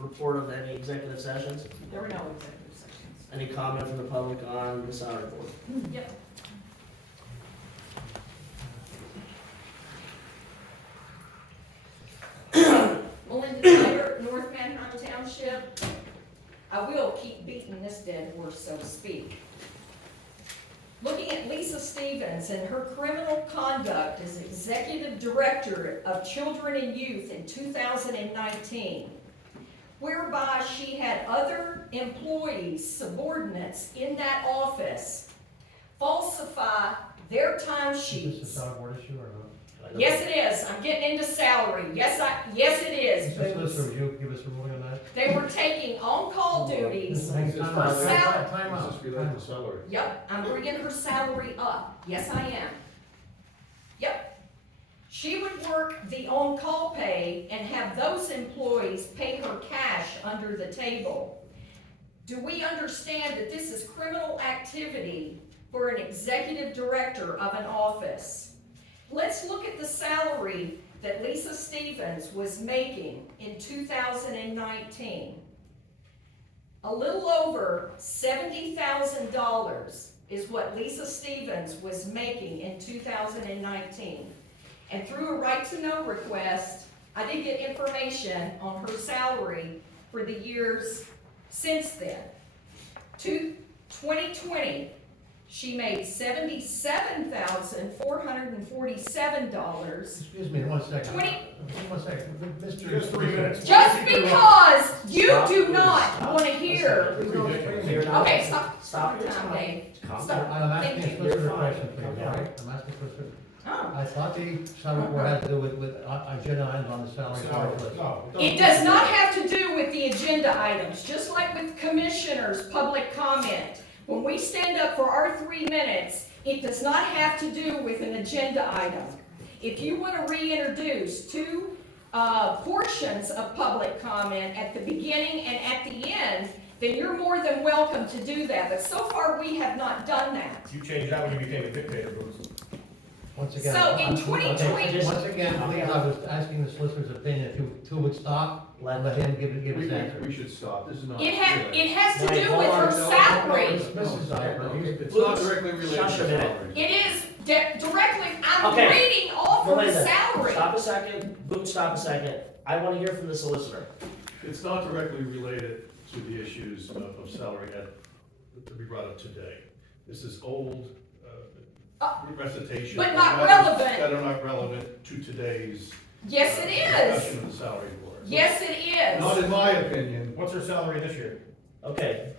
report of any executive sessions? There were no executive sessions. Any comment from the public on the salary board? Yep. Melinda Snyder, North Manheim Township. I will keep beating this dead horse, so to speak. Looking at Lisa Stevens and her criminal conduct as Executive Director of Children and Youth in 2019, whereby she had other employees, subordinates in that office falsify their Is this a timesheets. salary board issue or not? Yes, it is. I'm getting into salary. Yes, it is. Mr. Boots. Solicitor, would you give us a ruling on that? They were taking on-call duties. Time Is this out, related- time Is out. this related to salary? Yep, I'm bringing her salary up. Yes, I am. Yep. She would work the on-call pay and have those employees pay her cash under the table. Do we understand that this is criminal activity for an executive director of an office? Let's look at the salary that Lisa Stevens was making in 2019. A little over $70,000 is what Lisa Stevens was making in 2019. And through a right-to-know request, I did get information on her salary for the years since then. 2020, she made $77,447. Excuse me, 1 second. 20 1 second. Mr. Just 3 minutes. Just because you Stop, do please, not stop. want to hear. You're not- Okay, stop. Stop your Time, time. Dave. Calm Stop. down. I'm asking a Thank you. solicitor You're fine. question, please, Calm all down. right? I'm asking a solicitor. Oh. I thought the salary board had to do with agenda items on the salary board list. No. It does not have to do with the agenda items, just like with commissioners' public comment. When we stand up for our 3 minutes, it does not have to do with an agenda item. If you want to reintroduce two portions of public comment at the beginning and at the end, then you're more than welcome to do that. But so far, we have not done that. You changed that when you became a dictator, Bruce. Once again. So in I'm- 2020 just- Once again, calm please, down. I was asking the solicitor's opinion, if you two would stop, and let him give his answer. We should stop, this is not. It has to Wait, do hold with on, her no, salary. Mrs. Zyber, It's not directly related Shush to a minute. salary. It is directly, I'm Okay. reading off her Melinda, salary. stop a second. Boot, stop a second. I want to hear from the solicitor. It's not directly related to the issues of salary that we brought up today. This is old recitation. But not matters relevant. That are not relevant to today's. Yes, it is. Discussion of the salary board. Yes, it Not is. in my opinion. What's her salary this year? Okay,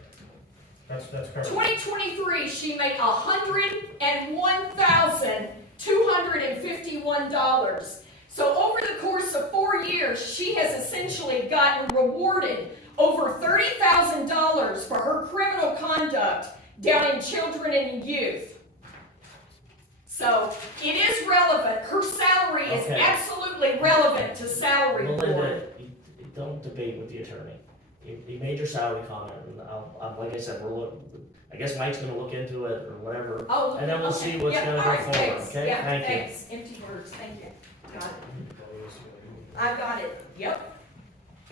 That's current. 2023, she made $101,251. So over the course of 4 years, she has essentially gotten rewarded over $30,000 for her criminal conduct down in children and youth. So it is relevant. Her salary is Okay. absolutely relevant to salary board. Melinda, don't debate with the attorney. You made your salary comment, and like I said, I guess Mike's gonna look into it or whatever. Oh, And then we'll okay. see what's Yeah, gonna all go right, forward, thanks. okay? Yeah, Thank you. thanks. Empty words, thank you. Got it. I got it, yep.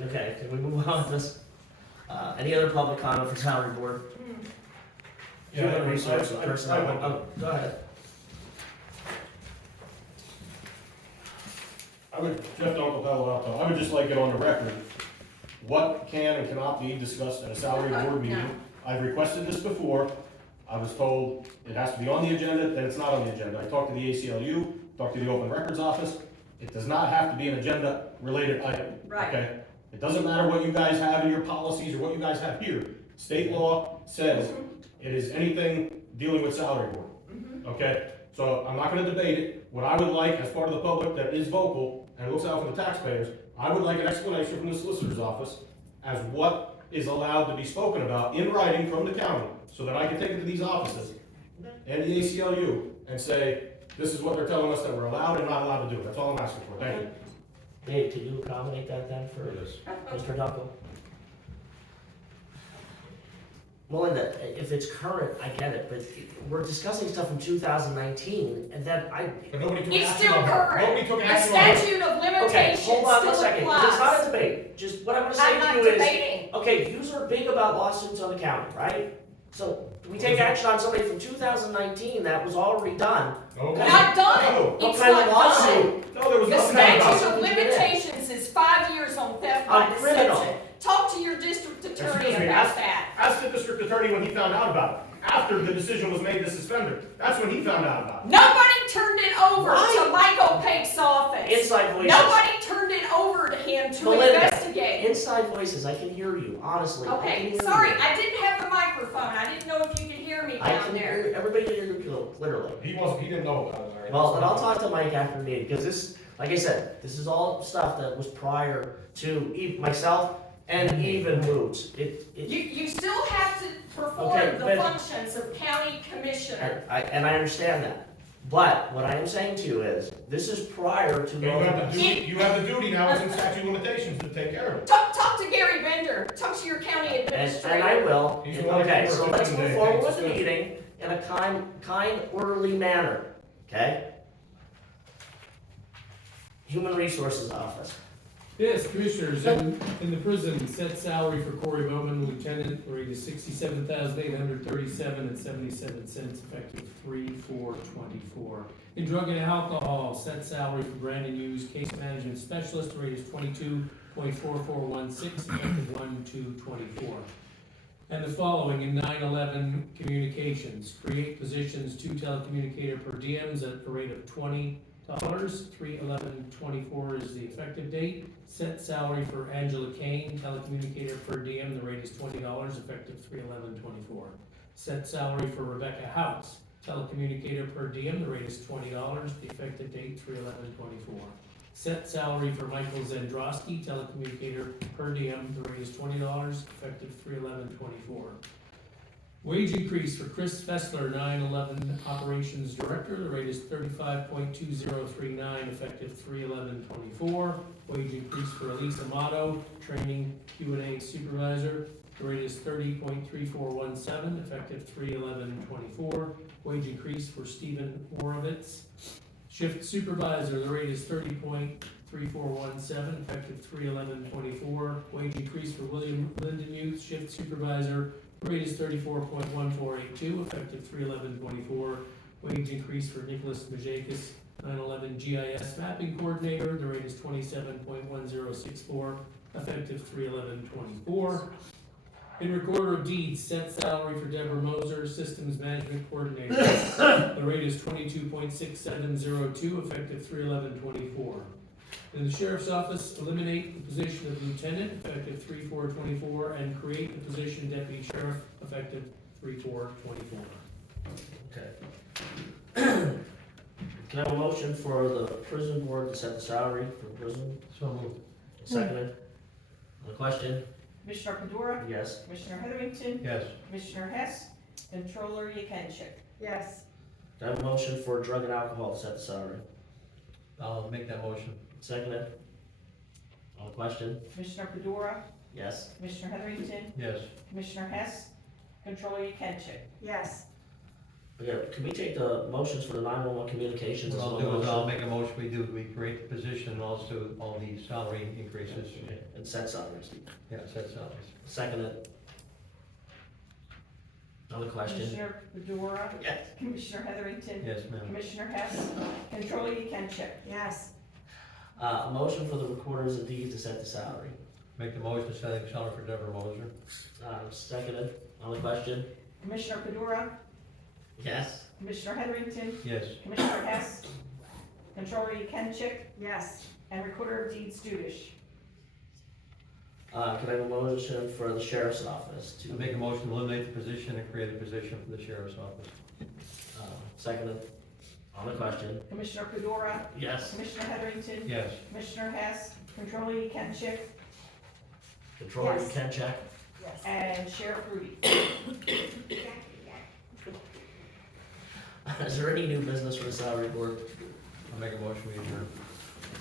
Okay, can we move on to this? Any other public comment for salary board? Human resources, personnel, oh, go ahead. I would, Jeff Dunkel, Palo Alto, I would just like it on the record, what can and cannot be discussed at a salary board meeting. I've requested this before, I was told it has to be on the agenda, then it's not on the agenda. I talked to the ACLU, talked to the Open Records Office, it does not have to be an agenda-related item. Right. Okay? It doesn't matter what you guys have in your policies or what you guys have here. State law says it is anything dealing with salary board. Okay? So I'm not gonna debate it. What I would like, as part of the public that is vocal and looks out for the taxpayers, I would like an explanation from the solicitor's office as what is allowed to be spoken about in writing from the county, so that I can take it to these offices and the ACLU and say, this is what they're telling us that we're allowed and not allowed to do. That's all I'm asking for. Thank you. Dave, can you accommodate that then for Mr. Dunkel? Melinda, if it's current, I get it, but we're discussing stuff from 2019, and then But nobody took It's action still on her. current. Nobody took The action on her. statute of Okay, limitations hold on one still second, 'cause it's not applies. a debate, just what I'm gonna say I'm to not you is, debating. okay, yous are big about lawsuits on the county, right? So, we take action on somebody from 2019 that was already done. No, Not done. No, What It's kind not of done. lawsuit? no, there was The nothing statute about of it. limitations is 5 years on theft by On criminal. deception. Talk to your district attorney Excuse me, about that. Ask the district attorney when he found out about it. After the decision was made to suspend her. That's when he found out about it. Nobody turned it over Why? to Michael Pake's office. Inside voices. Nobody turned it over to him to Belinda, investigate. Inside voices, I can hear you, honestly. I can Okay, hear sorry, you. I didn't have the microphone. I didn't know if you could hear me I down can there. hear, everybody can hear you, literally. He didn't know about it, Larry. Well, then I'll talk to Mike after the meeting, because this, like I said, this is all stuff that was prior to myself and even Moods. You still have to Okay, perform the but- functions of county commissioner. And I understand that. But what I am saying to you is, this is prior to. You have the duty now, it's in statute of limitations to take care of it. Talk to Gary Bender. Talk to your county And I administrator. will. He's the one Okay, who so worked let's 15 move days, forward with the suspended. meeting in a kind, orderly manner, okay? Human Resources Office. Yes, Commissioners, in the prison, set salary for Corey Bowman, Lieutenant, rate is $67,837.77, effective 3/4/24. In drug and alcohol, set salary for Brandon Hughes, Case Management Specialist, rate is 22.4416, effective 1/2/24. And the following in 9/11 Communications, create positions 2 telecommunicator per diems at the rate of $20. 3/11/24 is the effective date. Set salary for Angela Kane, telecommunicator per diem, the rate is $20, effective 3/11/24. Set salary for Rebecca House, telecommunicator per diem, the rate is $20, the effective date 3/11/24. Set salary for Michael Zendrowski, telecommunicator per diem, the rate is $20, effective 3/11/24. Wage increase for Chris Fessler, 9/11 Operations Director, the rate is 35.2039, effective 3/11/24. Wage increase for Elise Amato, Training Q&A Supervisor, the rate is 30.3417, effective 3/11/24. Wage increase for Stephen Horovitz, Shift Supervisor, the rate is 30.3417, effective 3/11/24. Wage increase for William Lindemuth, Shift Supervisor, rate is 34.1482, effective 3/11/24. Wage increase for Nicholas Majakis, 9/11 GIS Mapping Coordinator, the rate is 27.1064, effective 3/11/24. In Recorder of Deeds, set salary for Deborah Moser, Systems Management Coordinator, the rate is 22.6702, effective 3/11/24. In the Sheriff's Office, eliminate the position of Lieutenant, effective 3/4/24, and create the position Deputy Sheriff, effective 3/4/24. Okay. Can I have a motion for the prison board to set the salary for prison? So moved. Seconded. On the question? Commissioner Fedora, Yes. Commissioner Heatherington, Yes. Commissioner Hess, Controller Yekenship. Yes. Can I have a motion for drug and alcohol to set the salary? I'll make that motion. Seconded. On the question? Commissioner Fedora, Yes. Commissioner Heatherington, Yes. Commissioner Hess, Controller Yekenship. Yes. Okay, can we take the motions for the 911 communications as What I'll one do is I'll motion? make a motion, we create the position and also all the salary increases. Okay, and set salaries. Yeah, set salaries. Seconded. On the question? Commissioner Fedora, Yes. Commissioner Heatherington, Yes, ma'am. Commissioner Hess, Controller Yekenship. Yes. A motion for the recorders of deeds to set the salary. Make the motion setting salary for Deborah Moser. Seconded. On the question? Commissioner Fedora, Yes. Commissioner Heatherington, Yes. Commissioner Hess, Controller Yekenship, Yes. and Recorder of Deeds Dudish. Can I have a motion for the sheriff's office to? I make a motion to eliminate the position and create a position for the sheriff's office. Seconded. On the question? Commissioner Fedora, Yes. Commissioner Heatherington, Yes. Commissioner Hess, Controller Yekenship, Controller, you Yes. can check. Yes. and Sheriff Rudy. Is there any new business for the salary board? I'll make a motion we adjourn.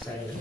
Seconded.